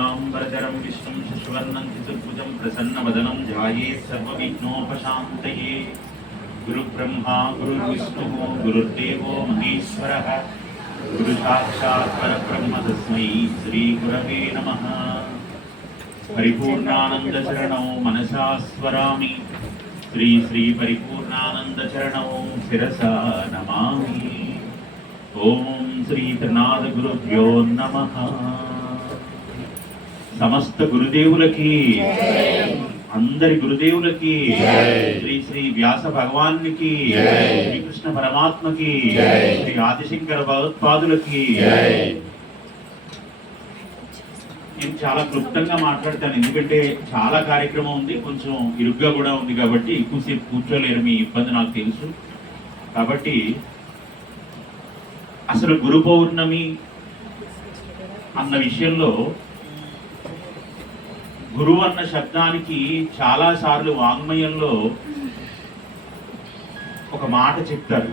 शुक्लांबरधरं विष्णुं शशिवर्णं चतुर्भुजं प्रसन्नवदनं ध्यायेत् सर्वविघ्नोपशान्तये। गुरुब्रह्मा गुरुर्विष्णुः गुरुर्देवो महेश्वरः गुरुसाक्षात् परब्रह्म तस्मै श्रीगुरवे नमः। परिपूर्णानन्दचरणौ मनसा स्मरामि श्री श्री परिपूर्णानन्दचरणौ शिरसा नमामि। ओम श्री त्रिनाथ गुरुभ्यो नमः। समस्त गुरुदेवुलकी अंदरि गुरुदेवुलकी श्री श्री व्यास भगवान की श्री कृष्ण परमात्म की श्री आदिशंकर भगवत्पादुलकी। నేను చాలా క్లుప్తంగా మాట్లాడతాను ఎందుకంటే చాలా కార్యక్రమం ఉంది, కొంచెం ఇరుగ్గా కూడా ఉంది కాబట్టి ఎక్కువసేపు కూర్చోలేరు, మీ ఇబ్బంది నాకు తెలుసు. కాబట్టి అసలు గురు పౌర్ణమి అన్న విషయంలో గురువు అన్న శబ్దానికి చాలా సార్లు వాంగ్మయంలో ఒక మాట చెప్తారు.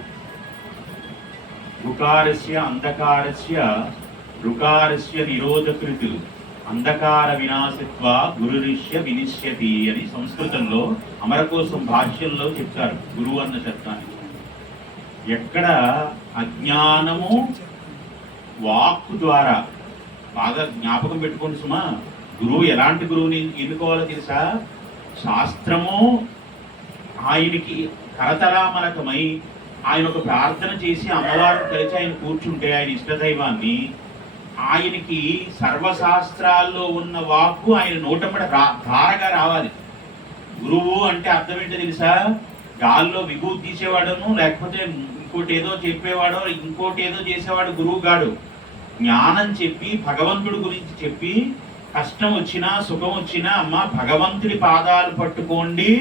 రుకారస్య అంధకారస్య రుకారస్య నిరోధకృతు అంధకార వినాశత్వ గురురిష్య వినిశ్యతి అని సంస్కృతంలో అమరకోశం భాష్యంలో చెప్తారు. గురువు అన్న శబ్దానికి ఎక్కడ అజ్ఞానము వాక్కు ద్వారా, బాగా జ్ఞాపకం పెట్టుకోండి సుమా, గురువు ఎలాంటి గురువుని ఎన్నుకోవాలో తెలుసా? శాస్త్రము ఆయనకి కరతలామలకమై ఆయన ఒక ప్రార్థన చేసి అమ్మవారిని కలిసి ఆయన కూర్చుంటే ఆయన ఇష్టదైవాన్ని, ఆయనకి సర్వశాస్త్రాల్లో ఉన్న వాక్కు ఆయన నోటమ్మడ ధారగా రావాలి. గురువు అంటే అర్థం ఏంటో తెలుసా? గాల్లో విభూతి తీసేవాడును, లేకపోతే ఇంకోటి ఏదో చెప్పేవాడో ఇంకోటి ఏదో చేసేవాడు గురువు గాడు. జ్ఞానం చెప్పి భగవంతుడి గురించి చెప్పి కష్టం వచ్చినా సుఖం వచ్చినా అమ్మ భగవంతుడి పాదాలు పట్టుకోండి,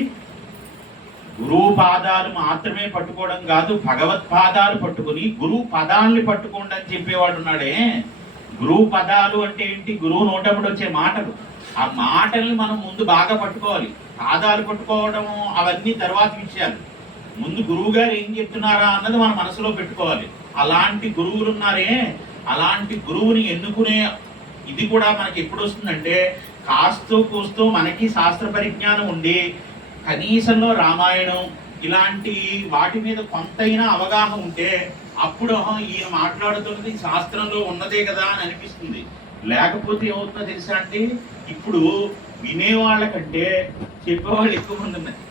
గురువు పాదాలు మాత్రమే పట్టుకోవడం కాదు, భగవత్ పాదాలు పట్టుకుని గురువు పదాలని పట్టుకోండి అని చెప్పేవాడు ఉన్నాడే. గురువు పదాలు అంటే ఏంటి? గురువు నోటప్పుడు వచ్చే మాటలు. ఆ మాటల్ని మనం ముందు బాగా పట్టుకోవాలి. పాదాలు పట్టుకోవడము అవన్నీ తర్వాత విషయాలు. ముందు గురువు గారు ఏం చెప్తున్నారా అన్నది మన మనసులో పెట్టుకోవాలి. అలాంటి గురువులు ఉన్నారే, అలాంటి గురువుని ఎన్నుకునే ఇది కూడా మనకి ఎప్పుడు వస్తుందంటే కాస్తో కూస్తో మనకి శాస్త్ర పరిజ్ఞానం ఉండి కనీసంలో రామాయణం ఇలాంటి వాటి మీద కొంతైనా అవగాహన ఉంటే అప్పుడు ఈయన మాట్లాడుతున్నది శాస్త్రంలో ఉన్నదే కదా అని అనిపిస్తుంది. లేకపోతే ఏమవుతుందో తెలుసా అంటే ఇప్పుడు వినేవాళ్ళ కంటే చెప్పేవాళ్ళు ఎక్కువ మంది ఉన్నారు.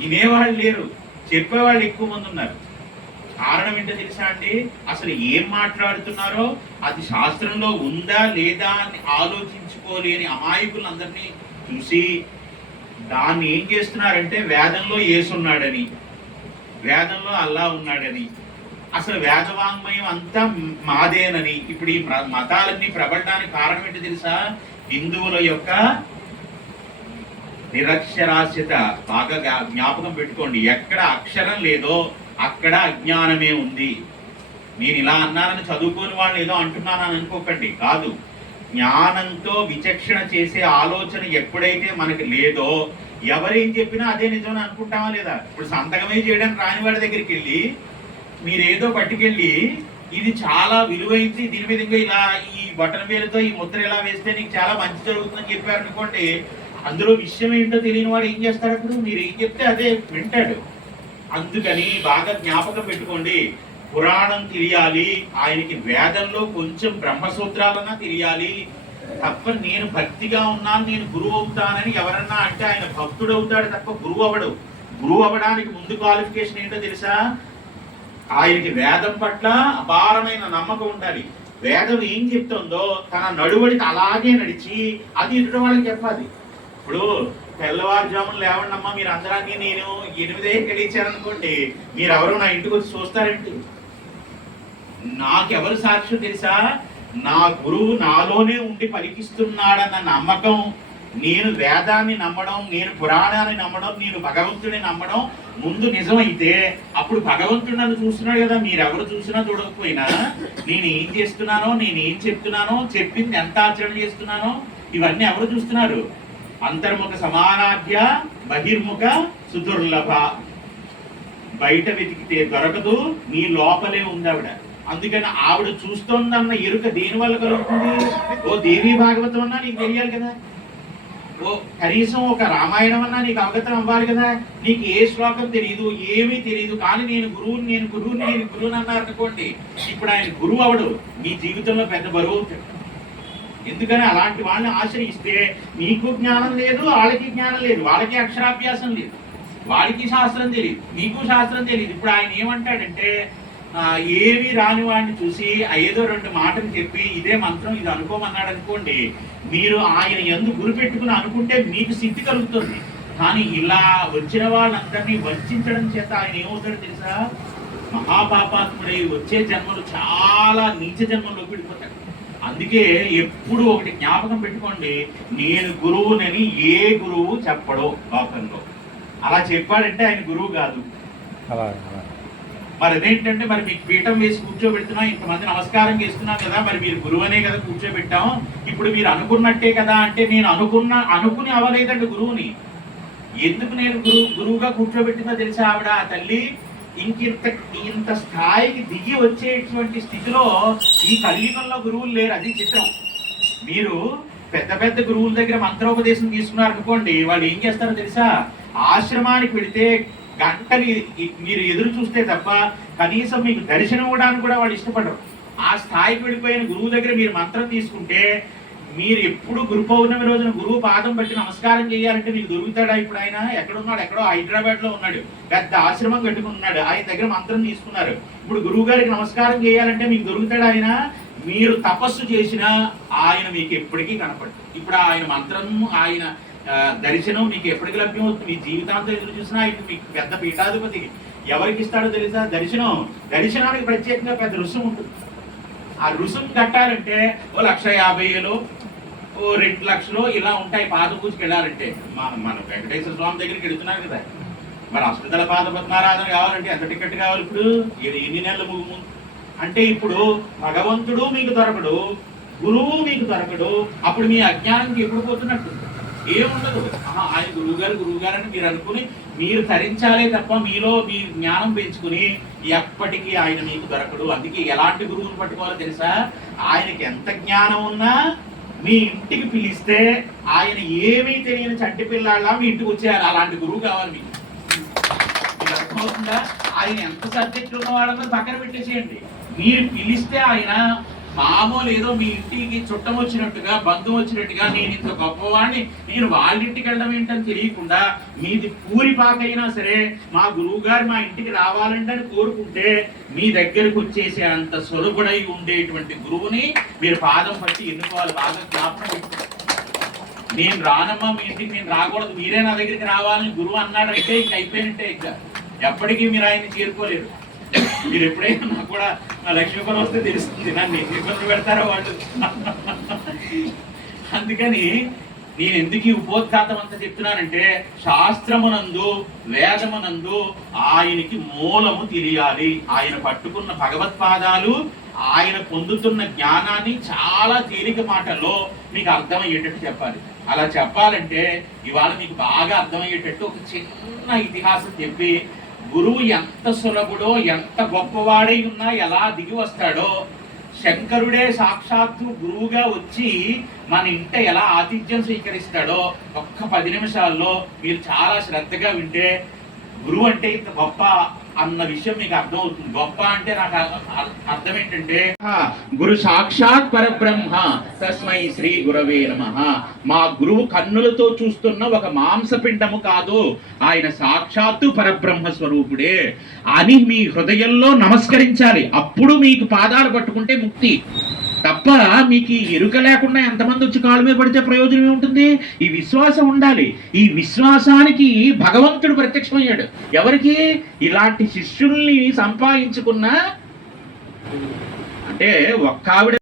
వినేవాళ్ళు లేరు, చెప్పేవాళ్ళు ఎక్కువ మంది ఉన్నారు. కారణం ఏంటో తెలుసా అండి? అసలు ఏం మాట్లాడుతున్నారో అది శాస్త్రంలో ఉందా లేదా అని ఆలోచించుకోలేని అమాయకులందరినీ చూసి దాన్ని ఏం చేస్తున్నారంటే వేదంలో యేసున్నాడని, వేదంలో అల్లా ఉన్నాడని, అసలు వేదవాంగ్మయం అంతా మాదేనని. ఇప్పుడు ఈ మతాలన్నీ ప్రబడడానికి కారణం ఏంటో తెలుసా? హిందువుల యొక్క నిరక్షరాస్యత. బాగా జ్ఞాపకం పెట్టుకోండి, ఎక్కడ అక్షరం లేదో అక్కడ అజ్ఞానమే ఉంది. నేను ఇలా అన్నానని చదువుకోని వాళ్ళు ఏదో అంటున్నానని అనుకోకండి, కాదు. జ్ఞానంతో విచక్షణ చేసే ఆలోచన ఎప్పుడైతే మనకి లేదో ఎవరేం చెప్పినా అదే నిజం అనుకుంటామా లేదా? ఇప్పుడు సంతకమే చేయడానికి రాని వాడి దగ్గరికి వెళ్ళి మీరేదో పట్టుకెళ్ళి ఇది చాలా విలువైంది, దీని మీద ఇంకా ఇలా ఈ బటన్ వేలతో ఈ ముద్ర ఇలా వేస్తే నీకు చాలా మంచి జరుగుతుందని చెప్పారు అనుకోండి, అందులో విషయం ఏంటో తెలియని వాడు ఏం చేస్తాడు? అప్పుడు మీరు ఏం చెప్తే అదే వింటాడు. అందుకని బాగా జ్ఞాపకం పెట్టుకోండి, పురాణం తెలియాలి, ఆయనకి వేదంలో కొంచెం బ్రహ్మసూత్రాలన్నా తెలియాలి తప్ప నేను భక్తిగా ఉన్నాను నేను గురువు అవుతానని ఎవరన్నా అంటే ఆయన భక్తుడు అవుతాడు తప్ప గురువు అవ్వడు. గురువు అవ్వడానికి ముందు క్వాలిఫికేషన్ ఏంటో తెలుసా? ఆయనకి వేదం పట్ల అపారమైన నమ్మకం ఉండాలి. వేదం ఏం చెప్తుందో తన నడువడికి అలాగే నడిచి అది ఎదుటి వాళ్ళకి చెప్పాలి. ఇప్పుడు తెల్లవారుజామున లేవండమ్మా మీరు అందరాన్ని నేను 8 లేచారనుకోండి, మీరు ఎవరు నా ఇంటికి వచ్చి చూస్తారేంటి? నాకెవరు సాక్షి తెలుసా? నా గురువు నాలోనే ఉండి పలికిస్తున్నాడన్న నమ్మకం, నేను వేదాన్ని నమ్మడం, నేను పురాణాన్ని నమ్మడం, నేను భగవంతుడిని నమ్మడం ముందు నిజమైతే అప్పుడు భగవంతుడు నన్ను చూస్తున్నాడు కదా. మీరెవరు చూసినా చూడకపోయినా నేను ఏం చేస్తున్నానో, నేను ఏం చెప్తున్నానో, చెప్పింది ఎంత ఆచరణ చేస్తున్నానో ఇవన్నీ ఎవరు చూస్తున్నారు? అంతర్ముఖ సమానాధ్య బహిర్ముఖ సుదుర్లభ. బయట వెతికితే దొరకదు, నీ లోపలే ఉంది ఆవిడ. అందుకని ఆవిడ చూస్తోందన్న ఎరుక దేని వల్ల కలుగుతుంది? ఓ దేవీ భాగవతం అన్నా నీకు తెలియాలి కదా, ఓ కనీసం ఒక రామాయణం అన్నా నీకు అవగతం అవ్వాలి కదా. నీకు ఏ శ్లోకం తెలియదు, ఏమీ తెలియదు, కానీ నేను గురువుని అన్నారు అనుకోండి, ఇప్పుడు ఆయన గురువు అవడు, మీ జీవితంలో పెద్ద బరువు అవుతాడు. ఎందుకని అలాంటి వాళ్ళని ఆశ్రయిస్తే నీకు జ్ఞానం లేదు, వాళ్ళకి జ్ఞానం లేదు, వాళ్ళకి అక్షరాభ్యాసం లేదు, వాడికి శాస్త్రం తెలియదు, నీకు శాస్త్రం తెలియదు. ఇప్పుడు ఆయన ఏమంటాడంటే ఏవి రాని వాడిని చూసి ఏదో రెండు మాటలు చెప్పి ఇదే మంత్రం ఇది అనుకోమన్నాడు అనుకోండి, మీరు ఆయన ఎందుకు గురి పెట్టుకుని అనుకుంటే మీకు సిద్ధి కలుగుతుంది. కానీ ఇలా వచ్చిన వాళ్ళందరినీ వంచడం చేత ఆయన ఏమవుతాడో తెలుసా? మహాపాపాత్ముడై వచ్చే జన్మలు చాలా నీచ జన్మలోకి వెళ్ళిపోతాడు. అందుకే ఎప్పుడు ఒకటి జ్ఞాపకం పెట్టుకోండి, నేను గురువునని ఏ గురువు చెప్పడో లోకంలో. అలా చెప్పాడంటే ఆయన గురువు కాదు. మరి అదేంటంటే, మరి మీకు పీఠం వేసి కూర్చోబెడుతున్నా, ఇంతమంది నమస్కారం చేస్తున్నాం కదా, మరి మీరు గురువు అనే కదా కూర్చోబెట్టాం, ఇప్పుడు మీరు అనుకున్నట్టే కదా అంటే, నేను అనుకుని అవ్వలేదండి గురువుని. ఎందుకు నేను గురువుగా కూర్చోబెట్టిందో తెలుసా ఆవిడ ఆ తల్లి? ఇంత స్థాయికి దిగి వచ్చేటువంటి స్థితిలో ఈ కలియుగంలో గురువులు లేరు. అది చిత్రం. మీరు పెద్ద పెద్ద గురువుల దగ్గర మంత్రోపదేశం తీసుకున్నారు అనుకోండి, వాళ్ళు ఏం చేస్తారో తెలుసా? ఆశ్రమానికి వెళితే గంటని మీరు ఎదురు చూస్తే తప్ప కనీసం మీకు దర్శనం ఇవ్వడానికి కూడా వాళ్ళు ఇష్టపడరు. ఆ స్థాయికి వెళ్ళిపోయిన గురువు దగ్గర మీరు మంత్రం తీసుకుంటే, మీరు ఎప్పుడు గురు పౌర్ణమి రోజున గురువు పాదం బట్టి నమస్కారం చేయాలంటే మీకు దొరుకుతాడా? ఇప్పుడు ఆయన ఎక్కడున్నాడు? ఎక్కడో హైదరాబాద్ లో ఉన్నాడు, పెద్ద ఆశ్రమం కట్టుకున్నాడు, ఆయన దగ్గర మంత్రం తీసుకున్నారు. ఇప్పుడు గురువు గారికి నమస్కారం చేయాలంటే మీకు దొరుకుతాడు ఆయన? మీరు తపస్సు చేసినా ఆయన మీకు ఎప్పటికీ కనపడదు. ఇప్పుడు ఆయన మంత్రం, ఆయన దర్శనం మీకు ఎప్పటికి లభ్యమవుతుంది? మీ జీవితాంతం ఎదురు చూసినా ఆయన మీకు పెద్ద పీఠాధిపతి ఎవరికి ఇస్తాడో తెలుసా? దర్శనానికి ప్రత్యేకంగా పెద్ద రుసుము ఉంటుంది. ఆ రుసుము కట్టాలంటే ఓ 1,50,000 ఓ 2 లక్షలు ఇలా ఉంటాయి పాద పూజకి వెళ్ళాలంటే. మన వెంకటేశ్వర స్వామి దగ్గరికి వెళుతున్నారు కదా, మరి అష్టదళ పాద పద్మారాధన కావాలంటే ఎంత టికెట్ కావాలి? ఇప్పుడు ఎన్ని నెలలు ముందు అంటే, ఇప్పుడు భగవంతుడు మీకు దొరకడు, గురువు మీకు దొరకడు, అప్పుడు మీ అజ్ఞానంకి ఎప్పుడు పోతున్నట్టు ఏముండదు. ఆయన గురువు గారు అని మీరు అనుకుని మీరు తరించాలే తప్ప మీలో మీ జ్ఞానం పెంచుకుని ఎప్పటికీ ఆయన మీకు దొరకడు. అందుకే ఎలాంటి గురువుని పట్టుకోవాలో తెలుసా? ఆయనకి ఎంత జ్ఞానం ఉన్నా మీ ఇంటికి పిలిస్తే ఆయన ఏమీ తెలియని చంటి పిల్లాళ్ళ మీ ఇంటికి వచ్చేయాలి. అలాంటి గురువు కావాలి మీకు. మీకు అర్థమవుతుందా? ఆయన ఎంత సబ్జెక్ట్ ఉన్న వాళ్ళందరూ పక్కన పెట్టేసేయండి. మీరు పిలిస్తే ఆయన మామూలు ఏదో మీ ఇంటికి చుట్టం వచ్చినట్టుగా, బంధువు వచ్చినట్టుగా, నేను ఇంత గొప్పవాడిని, నేను వాళ్ళ ఇంటికి వెళ్ళడం ఏంటని తెలియకుండా, మీది పూరిపాకైనా సరే మా గురువు గారు మా ఇంటికి రావాలంటే అని కోరుకుంటే మీ దగ్గరకు వచ్చేసే అంత సొలుగుడై ఉండేటువంటి గురువుని మీరు పాదం పట్టి ఎన్నుకోవాలి. బాగా జ్ఞాపకం. నేను రానమ్మా మీ ఇంటికి, నేను రాకూడదు, మీరే నా దగ్గరికి రావాలని గురువు అన్నాడంటే ఇంక అయిపోయినట్టే. ఇంకా ఎప్పటికీ మీరు ఆయన్ని చేరుకోలేరు. మీరు ఎప్పుడైనా నాకు కూడా నా లక్ష్మీపతి వస్తే తెలుస్తుంది నన్ను ఎన్ని ఇబ్బందులు పెడతారో వాళ్ళు. అందుకని నేను ఎందుకు ఈ ఉపోద్ఘాతం అంతా చెప్తున్నానంటే, శాస్త్రమునందు వేదమునందు ఆయనకి మూలము తెలియాలి. ఆయన పట్టుకున్న భగవత్పాదాలు, ఆయన పొందుతున్న జ్ఞానాన్ని చాలా తేలిక మాటల్లో మీకు అర్థమయ్యేటట్టు చెప్పాలి. అలా చెప్పాలంటే ఇవాళ మీకు బాగా అర్థమయ్యేటట్టు ఒక చిన్న ఇతిహాసం చెప్పి, గురువు ఎంత సులభుడో, ఎంత గొప్పవాడై ఉన్నా ఎలా దిగి వస్తాడో, శంకరుడే సాక్షాత్తు గురువుగా వచ్చి మన ఇంట ఎలా ఆతిథ్యం స్వీకరిస్తాడో ఒక్క 10 నిమిషాల్లో మీరు చాలా శ్రద్ధగా వింటే, గురువు అంటే ఇంత గొప్ప అన్న విషయం మీకు అర్థమవుతుంది. గొప్ప అంటే నాకు అర్థం ఏంటంటే, గురు సాక్షాత్ పరబ్రహ్మ తస్మై శ్రీ గురవే నమః. మా గురువు కన్నులతో చూస్తున్న ఒక మాంసపిండము కాదు, ఆయన సాక్షాత్తు పరబ్రహ్మ స్వరూపుడే అని మీ హృదయంలో నమస్కరించాలి. అప్పుడు మీకు పాదాలు పట్టుకుంటే ముక్తి తప్ప మీకు ఎరుక లేకుండా ఎంతమంది వచ్చి కాలు మీద పడితే ప్రయోజనం ఏముంటుంది? ఈ విశ్వాసం ఉండాలి. ఈ విశ్వాసానికి భగవంతుడు ప్రత్యక్షమయ్యాడు. ఎవరికి? ఇలాంటి శిష్యుల్ని సంపాదించుకున్న, అంటే ఒక్క ఆవిడ